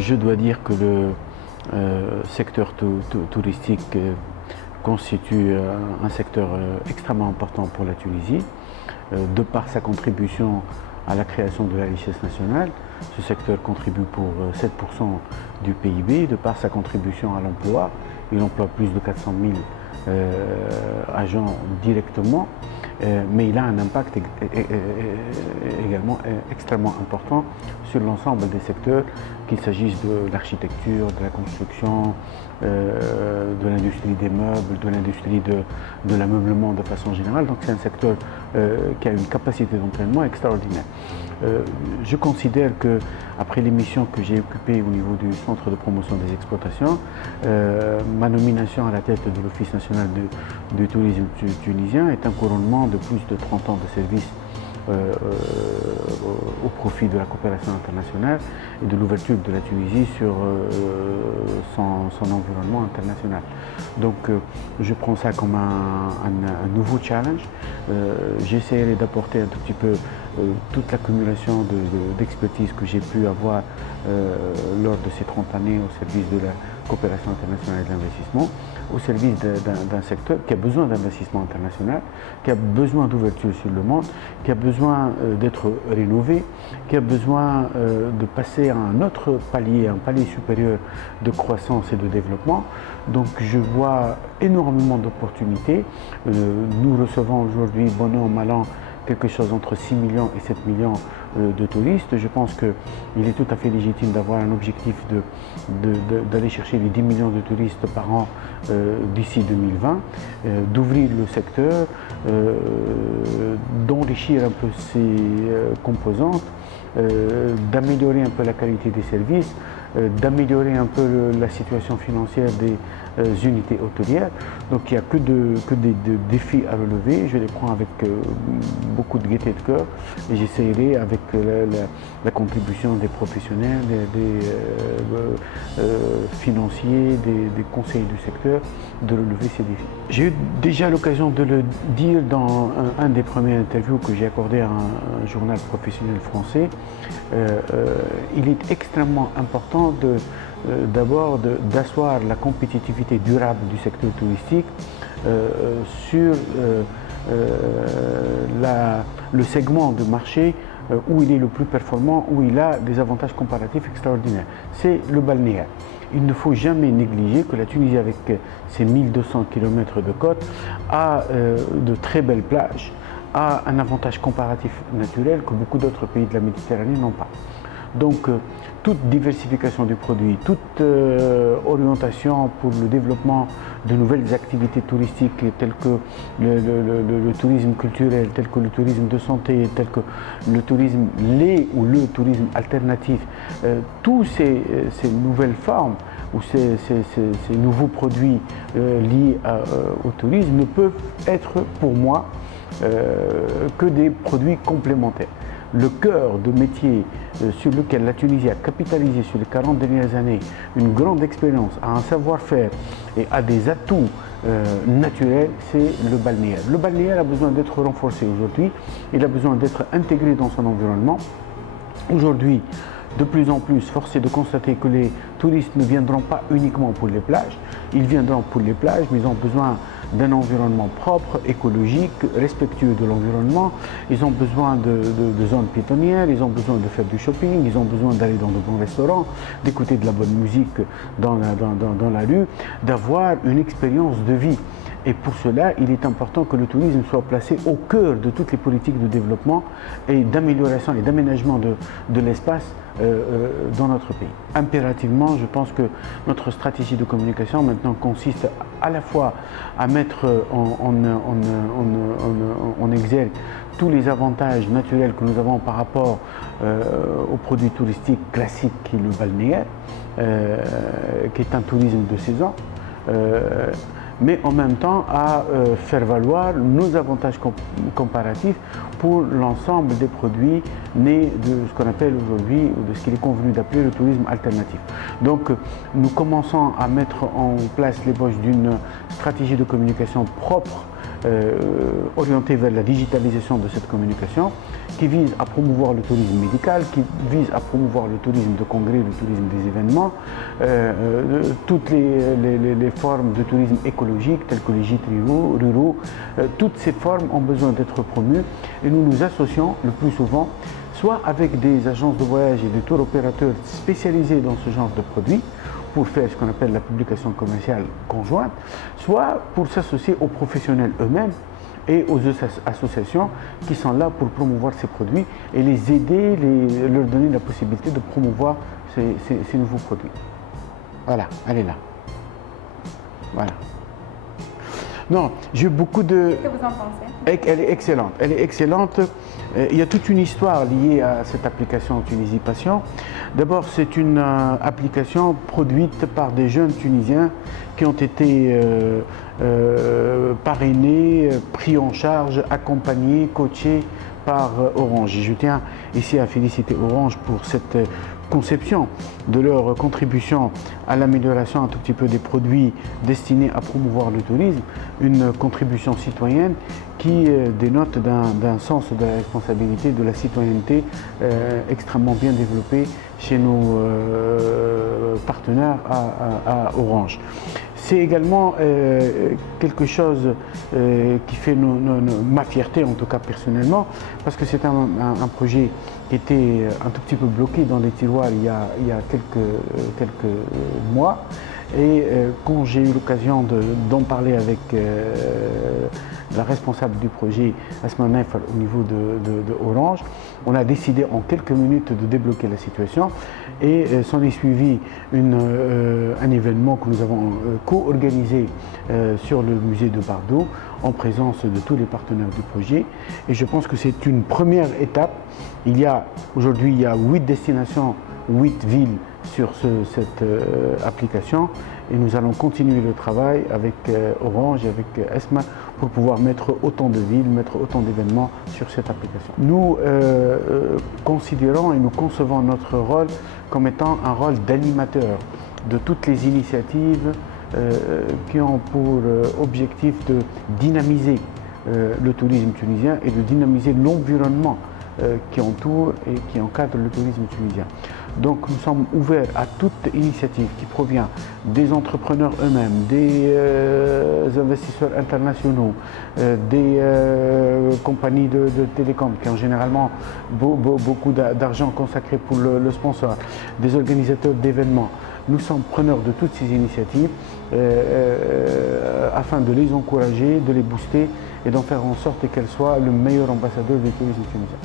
Je dois dire que le secteur touristique constitue un secteur extrêmement important pour la Tunisie, de par sa contribution à la création de la richesse nationale. Ce secteur contribue pour 7% du PIB, de par sa contribution à l'emploi. Il emploie plus de 400 000 agents directement, mais il a un impact également extrêmement important sur l'ensemble des secteurs, qu'il s'agisse de l'architecture, de la construction, de l'industrie des meubles, de l'industrie de l'ameublement de façon générale. Donc c'est un secteur qui a une capacité d'entraînement extraordinaire. Je considère que, après les missions que j'ai occupées au niveau du Centre de promotion des exploitations, ma nomination à la tête de l'Office national du tourisme tunisien est un couronnement de plus de 30 ans de service au profit de la coopération internationale et de l'ouverture de la Tunisie sur son environnement international. Donc je prends ça comme un nouveau challenge. J'essaierai d'apporter un tout petit peu toute l'accumulation d'expertise que j'ai pu avoir lors de ces 30 années au service de la coopération internationale et de l'investissement, au service d'un secteur qui a besoin d'investissement international, qui a besoin d'ouverture sur le monde, qui a besoin d'être rénové, qui a besoin de passer à un autre palier, un palier supérieur de croissance et de développement. Donc je vois énormément d'opportunités. Nous recevons aujourd'hui, bon an, mal an, quelque chose entre 6 millions et 7 millions de touristes. Je pense qu'il est tout à fait légitime d'avoir un objectif d'aller chercher les 10 millions de touristes par an d'ici 2020, d'ouvrir le secteur, d'enrichir un peu ses composantes, d'améliorer un peu la qualité des services, d'améliorer un peu la situation financière des unités hôtelières. Donc il n'y a que des défis à relever. Je les prends avec beaucoup de gaieté de cœur et j'essaierai avec la contribution des professionnels, des financiers, des conseillers du secteur de relever ces défis. J'ai eu déjà l'occasion de le dire dans un des premiers interviews que j'ai accordé à un journal professionnel français. Il est extrêmement important d'abord d'asseoir la compétitivité durable du secteur touristique sur le segment de marché où il est le plus performant, où il a des avantages comparatifs extraordinaires. C'est le balnéaire. Il ne faut jamais négliger que la Tunisie, avec ses 1200 km de côte, a de très belles plages, a un avantage comparatif naturel que beaucoup d'autres pays de la Méditerranée n'ont pas. Donc, toute diversification du produit, toute orientation pour le développement de nouvelles activités touristiques telles que le tourisme culturel, tel que le tourisme de santé, tel que le tourisme ou le tourisme alternatif, tous ces nouvelles formes ou ces nouveaux produits liés au tourisme ne peuvent être pour moi que des produits complémentaires. Le cœur de métier sur lequel la Tunisie a capitalisé sur les 40 dernières années, une grande expérience, a un savoir-faire et a des atouts naturels, c'est le balnéaire. Le balnéaire a besoin d'être renforcé aujourd'hui, il a besoin d'être intégré dans son environnement. Aujourd'hui, de plus en plus, force est de constater que les touristes ne viendront pas uniquement pour les plages, ils viendront pour les plages, mais ils ont besoin d'un environnement propre, écologique, respectueux de l'environnement. Ils ont besoin de zones piétonnières, ils ont besoin de faire du shopping, ils ont besoin d'aller dans de bons restaurants, d'écouter de la bonne musique dans la rue, d'avoir une expérience de vie. Et pour cela, il est important que le tourisme soit placé au cœur de toutes les politiques de développement et d'amélioration et d'aménagement de l'espace dans notre pays. Impérativement, je pense que notre stratégie de communication maintenant consiste à la fois à mettre en exergue tous les avantages naturels que nous avons par rapport aux produits touristiques classiques qui est le balnéaire, qui est un tourisme de saison, mais en même temps à faire valoir nos avantages comparatifs pour l'ensemble des produits nés de ce qu'on appelle aujourd'hui, ou de ce qu'il est convenu d'appeler le tourisme alternatif. Donc nous commençons à mettre en place l'ébauche d'une stratégie de communication propre orientée vers la digitalisation de cette communication, qui vise à promouvoir le tourisme médical, qui vise à promouvoir le tourisme de congrès, le tourisme des événements, toutes les formes de tourisme écologique telles que les gîtes ruraux, toutes ces formes ont besoin d'être promues et nous nous associons le plus souvent soit avec des agences de voyage et des tours opérateurs spécialisés dans ce genre de produits pour faire ce qu'on appelle la publication commerciale conjointe, soit pour s'associer aux professionnels eux-mêmes et aux associations qui sont là pour promouvoir ces produits et les aider, leur donner la possibilité de promouvoir ces nouveaux produits. Voilà, elle est là. Voilà. Non, j'ai beaucoup de... Qu'est-ce que vous en pensez? Elle est excellente. Elle est excellente. Il y a toute une histoire liée à cette application Tunisie Passion. D'abord, c'est une application produite par des jeunes Tunisiens qui ont été parrainés, pris en charge, accompagnés, coachés par Orange. Et je tiens ici à féliciter Orange pour cette conception de leur contribution à l'amélioration un tout petit peu des produits destinés à promouvoir le tourisme, une contribution citoyenne qui dénote d'un sens de la responsabilité, de la citoyenneté extrêmement bien développé chez nos partenaires à Orange. C'est également quelque chose qui fait ma fierté, en tout cas personnellement, parce que c'est un projet qui était un tout petit peu bloqué dans les tiroirs il y a quelques mois. Et quand j'ai eu l'occasion d'en parler avec la responsable du projet, Asma Naifal, au niveau de Orange, on a décidé en quelques minutes de débloquer la situation et s'en est suivi un événement que nous avons co-organisé sur le musée de Bardo en présence de tous les partenaires du projet. Et je pense que c'est une première étape. Aujourd'hui, il y a 8 destinations, 8 villes sur cette application et nous allons continuer le travail avec Orange et avec ESMA pour pouvoir mettre autant de villes, mettre autant d'événements sur cette application. Nous considérons et nous concevons notre rôle comme étant un rôle d'animateur de toutes les initiatives qui ont pour objectif de dynamiser le tourisme tunisien et de dynamiser l'environnement qui entoure et qui encadre le tourisme tunisien. Donc nous sommes ouverts à toute initiative qui provient des entrepreneurs eux-mêmes, des investisseurs internationaux, des compagnies de télécom qui ont généralement beaucoup d'argent consacré pour le sponsor, des organisateurs d'événements. Nous sommes preneurs de toutes ces initiatives afin de les encourager, de les booster et d'en faire en sorte qu'elles soient le meilleur ambassadeur du tourisme tunisien.